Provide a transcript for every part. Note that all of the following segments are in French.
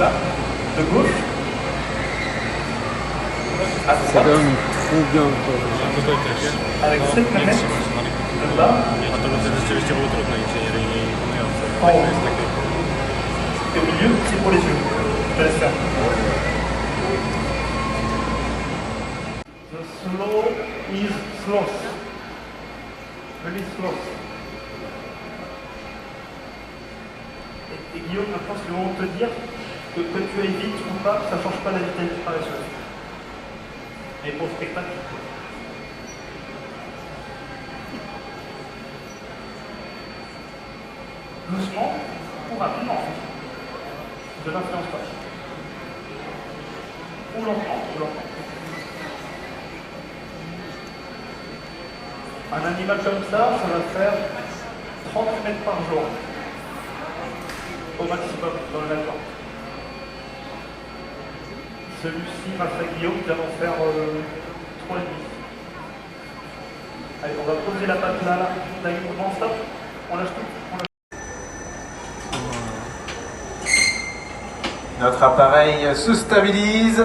là, de gauche. À C'est droite. quand même trop bien quoi. Avec 7 mm de bas. En haut. Et au milieu, c'est pour les yeux. Je te laisse faire. The slow is slow. Very slow. Et Guillaume, maintenant c'est le moment de te dire que tu ailles vite ou pas, ça ne change pas la vitesse du paresseux. Mais pour le spectacle, doucement ou rapidement. Je n'influence pas. Ou lentement, ou lentement. Un animal comme ça va faire 30 mètres par jour. Au maximum dans le latin. Celui-ci, grâce à Guillaume, vient d'en faire 3,5. Allez, on va poser la patte là, là, mouvement, stop. On lâche tout. Notre appareil se stabilise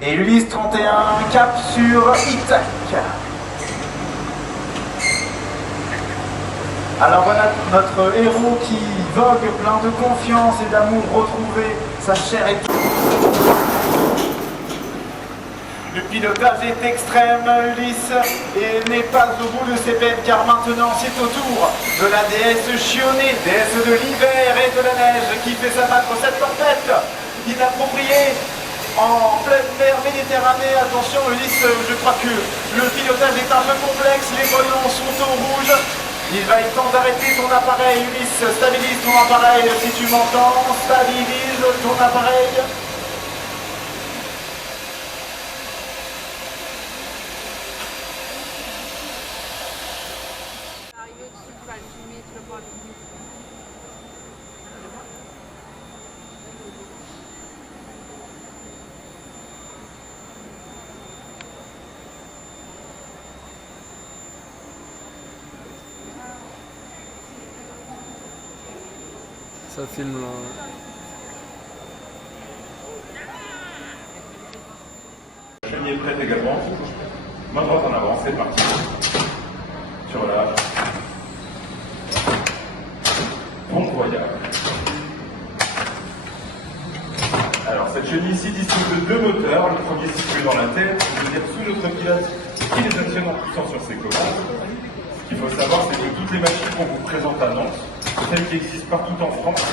et l'Ulysse 31 cap sur Itac. Alors voilà notre héros qui vogue plein de confiance et d'amour retrouvé, sa chair est... Le pilotage est extrême, Ulysse, et n'est pas au bout de ses peines car maintenant c'est au tour de la déesse chionnée, déesse de l'hiver et de la neige qui fait s'abattre cette tempête inappropriée en pleine mer Méditerranée. Attention Ulysse, je crois que le pilotage est un peu complexe, les voyants sont au rouge. Il va être temps d'arrêter ton appareil, Ulysse, stabilise ton appareil si tu m'entends, stabilise ton appareil. Ça filme là. La chenille est prête également. Main droite en avant, c'est parti. Tu relâches. Bon voyage. Alors cette chenille ici dispose de deux moteurs. Le premier situé dans la tête, le deuxième sous notre pilote qui les actionne en poussant sur ses commandes. Ce qu'il faut savoir, c'est que toutes les machines qu'on vous présente à Nantes, celles qui existent partout en France,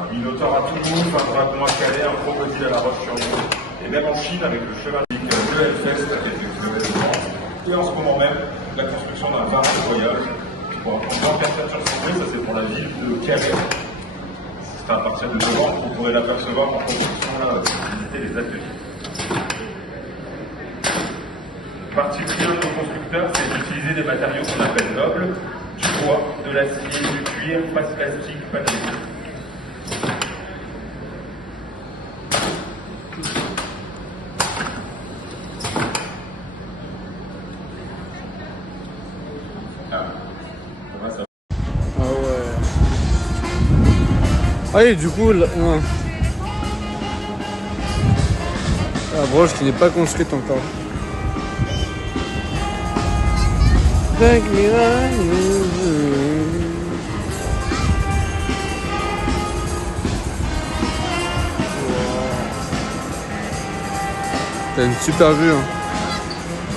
un Minotaur à Toulouse, un Dragon à Calais, un Crocodile à La Roche-sur-Yon, et même en Chine avec le cheval de Hellfest à quelques kilomètres de France, et en ce moment même la construction d'un van de voyage qui pourra prendre 20 personnes sur son prix, ça c'est pour la ville de Calais. C'est à partir de novembre, vous pourrez l'apercevoir en construction là, visiter les ateliers. Particulier de nos constructeurs, c'est d'utiliser des matériaux qu'on appelle nobles, du bois, de l'acier, du cuir, pas de plastique, pas de lait. Ah ouais. Ah et du coup, la broche qui n'est pas construite encore. Take me like T'as une super vue hein.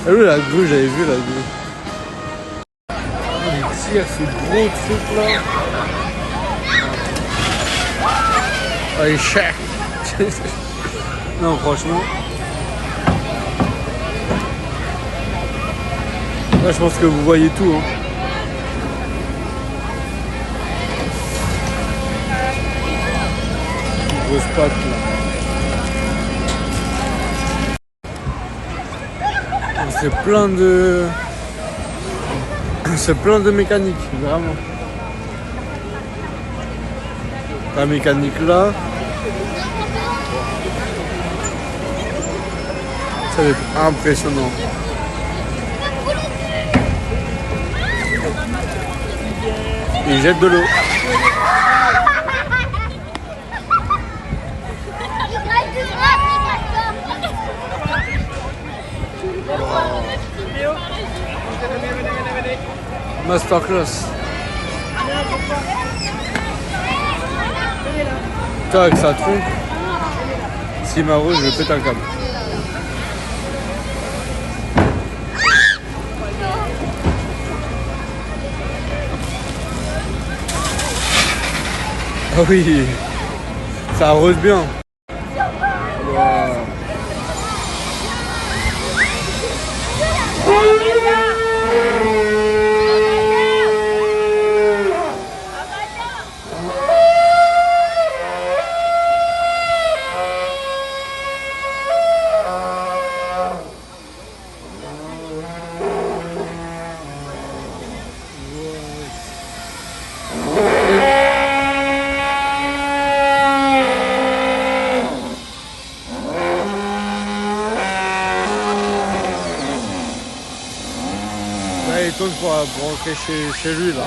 Ah oui la grue, j'avais vu la grue. Il tire ce gros truc là. Ah il est cher. Non franchement. Là je pense que vous voyez tout hein. Grosse patte là. C'est plein de mécanique, vraiment. La mécanique là. Ça va être impressionnant. Il jette de l'eau. Masterclass. Putain, avec sa tronc. Si ma rose, je pète un câble. Ah oui, ça arrose bien. Wow. Là, il tourne pour rentrer chez lui là.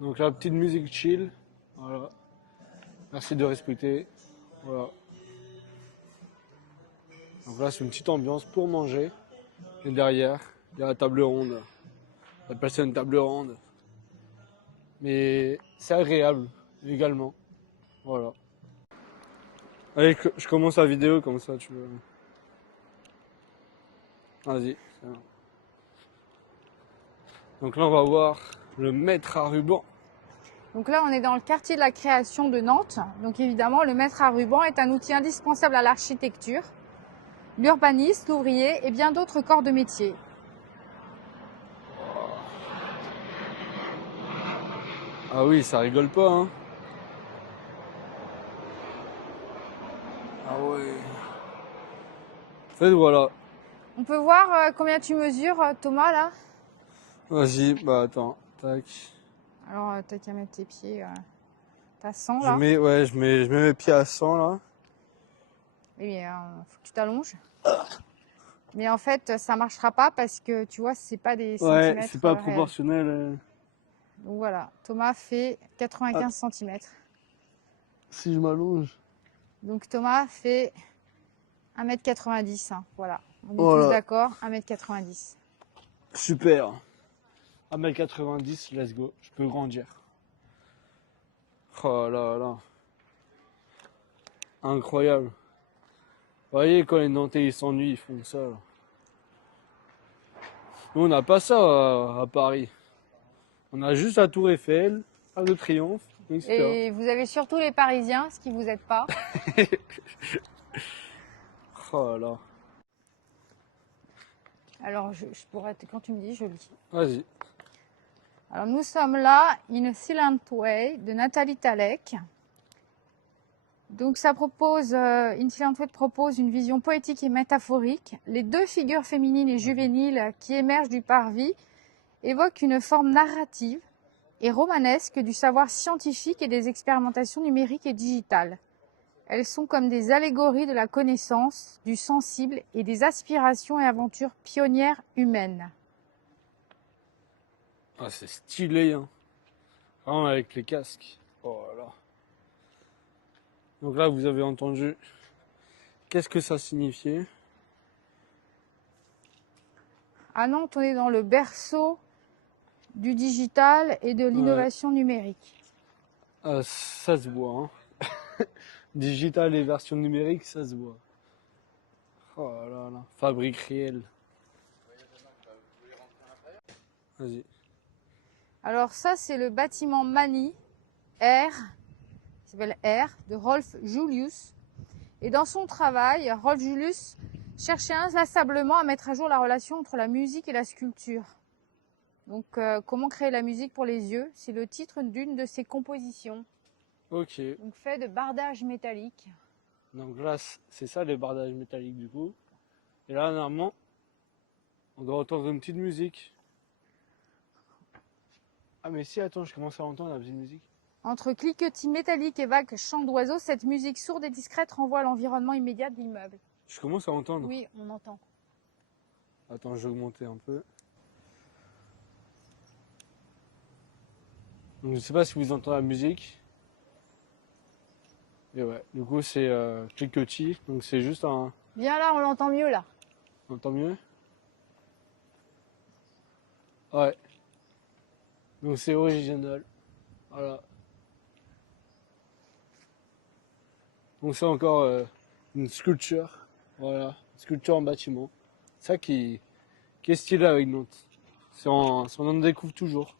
Donc la petite musique chill, voilà. Merci de respecter, voilà. Donc là c'est une petite ambiance pour manger. Et derrière, il y a la table ronde. On appelle ça une table ronde. Mais c'est agréable également, voilà. Allez, je commence la vidéo comme ça, tu veux. Vas-y. Donc là, on va voir le mètre à ruban. Donc là, on est dans le quartier de la création de Nantes. Donc évidemment, le mètre à ruban est un outil indispensable à l'architecture, l'urbaniste, l'ouvrier et bien d'autres corps de métier. Ah oui, ça rigole pas, hein. Ah ouais. En fait, voilà. On peut voir combien tu mesures, Thomas, là? Vas-y, bah attends, tac. Alors, t'as qu'à mettre tes pieds. T'as 100 Je là. mets, je mets mes pieds à 100 là. Eh bien, faut que tu t'allonges. Mais en fait, ça marchera pas parce que tu vois, c'est pas des Ouais, centimètres. c'est pas réels. proportionnel. Donc voilà, Thomas fait 95 cm. Si je m'allonge. Donc Thomas fait 1m90. Hein, voilà, on est Voilà. tous d'accord, 1m90. Super. 1m90, let's go. Je peux grandir. Oh là là. Incroyable. Vous voyez, quand les Nantais ils s'ennuient, ils font ça. Là. Nous, on n'a pas ça à Paris. On a juste la Tour Eiffel, Arc de Triomphe, etc. Et vous avez surtout les Parisiens, ce qui vous aide pas. Oh là. Alors, je pourrais, quand tu me dis, je lis. Vas-y. Alors, nous sommes là, In a Silent Way, de Nathalie Talek. Donc, ça propose, In Silent Way propose une vision poétique et métaphorique. Les deux figures féminines et juvéniles qui émergent du parvis évoquent une forme narrative et romanesque du savoir scientifique et des expérimentations numériques et digitales. Elles sont comme des allégories de la connaissance, du sensible et des aspirations et aventures pionnières humaines. Ah, c'est stylé, hein. Vraiment avec les casques. Oh là là. Donc là, vous avez entendu. Qu'est-ce que ça signifiait? À Nantes, on est dans le berceau du digital et de l'innovation numérique. Ah, ça se voit, hein. Digital et version numérique, ça se voit. Oh là là. Fabrique réelle. Vas-y. Alors ça, c'est le bâtiment Mani R, il s'appelle R, de Rolf Julius. Et dans son travail, Rolf Julius cherchait inlassablement à mettre à jour la relation entre la musique et la sculpture. Donc, comment créer la musique pour les yeux? C'est le titre d'une de ses compositions. Ok. Donc, fait de bardage métallique. Donc là, c'est ça les bardages métalliques du coup. Et là, normalement, on doit entendre une petite musique. Ah mais si, attends, je commence à entendre la petite musique. Entre cliquetis métalliques et vagues chants d'oiseaux, cette musique sourde et discrète renvoie à l'environnement immédiat de l'immeuble. Je commence à entendre. Oui, on entend. Attends, je vais augmenter un peu. Donc, je sais pas si vous entendez la musique. Et ouais, du coup c'est cliquetis, donc c'est juste un... Viens là, on l'entend mieux là. On entend mieux? Ouais. Donc c'est original. Voilà. Donc c'est encore une sculpture. Voilà. Une sculpture en bâtiment. Ça qui est stylé avec Nantes. On en découvre toujours.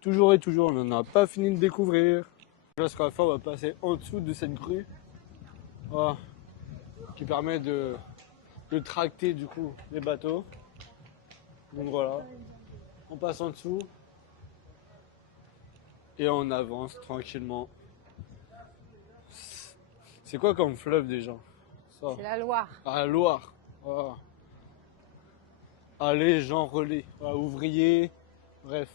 Toujours et toujours, on n'en a pas fini de découvrir. Là, ce qu'on va faire, on va passer en dessous de cette grue. Voilà. Qui permet de tracter du coup les bateaux. Donc voilà. On passe en dessous. Et on avance tranquillement. C'est quoi comme fleuve déjà? Ça. C'est la Loire. Ah, la Loire. Voilà. Allez, Jean Relais. Voilà, ouvrier. Bref.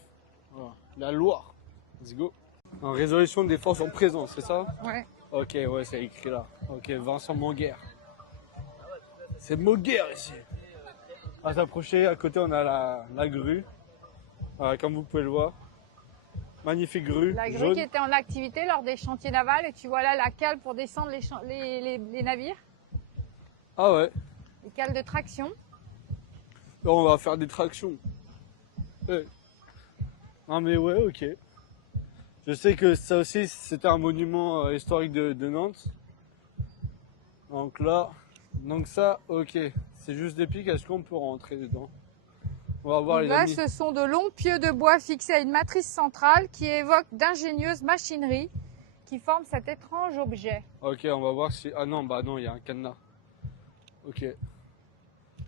Voilà. La Loire. Let's go. En résolution des forces en présence, c'est ça? Ouais. Ok, ouais, c'est écrit là. Ok, Vincent Moguer. C'est Moguer ici. À s'approcher, à côté on a la grue. Voilà, comme vous pouvez le voir. Magnifique grue. La grue jaune. qui était en activité lors des chantiers navals et tu vois là la cale pour descendre les navires, Ah ouais. les cales de traction. Là, on va faire des tractions. Ouais. Ah mais ouais, ok. Je sais que ça aussi c'était un monument historique de Nantes. Donc là, donc ça, ok. C'est juste des pics, est-ce qu'on peut rentrer dedans? On va voir Donc les là, amis. ce sont de longs pieux de bois fixés à une matrice centrale qui évoquent d'ingénieuses machineries qui forment cet étrange objet. Ok, on va voir si... Ah non, bah non, il y a un cadenas. Ok.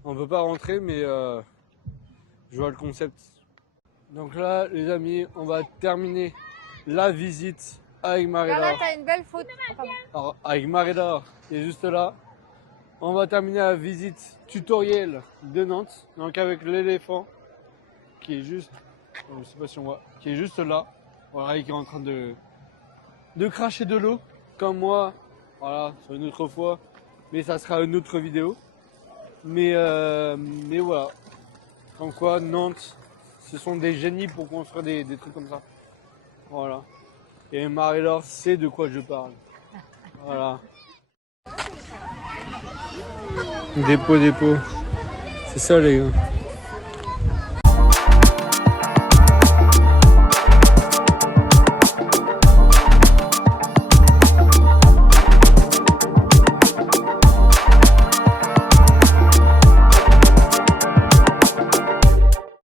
On peut pas rentrer, mais je vois le concept. Donc là, les amis, on va terminer la visite avec Là, Marie-Laure. tu as une belle photo. Oh, pardon. Alors, avec Marie-Laure, qui est juste là. On va terminer la visite tutoriel de Nantes. Donc avec l'éléphant, qui est juste... Je sais pas si on voit. Qui est juste là. Voilà, et qui est en train de cracher de l'eau. Comme moi. Voilà, sur une autre fois. Mais ça sera une autre vidéo. Mais voilà. Comme quoi, Nantes, ce sont des génies pour construire des trucs comme ça. Voilà. Et Marie-Laure sait de quoi je parle. Voilà. Dépôt. C'est ça les gars.